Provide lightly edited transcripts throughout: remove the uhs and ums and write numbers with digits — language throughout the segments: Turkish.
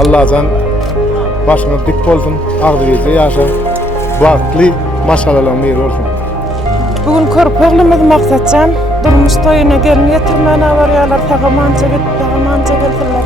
Allah'tan başına dik bolsun, agdyryzy ýaşa, wagtly maşgalalar meýer bolsun. Bugün körpeglimizde maksatjam durmuş toýuna gelin ýetirmäne barýarlar, tagamança gitdi, tagamança geldiler.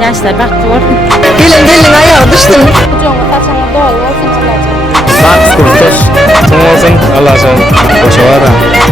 Gençler bak gördün. Gelin ayağa düştüm. Hocam saçma doğal olsun Allah'ım. Sağ kurtuş, olsun Allah'ım. Boşa var.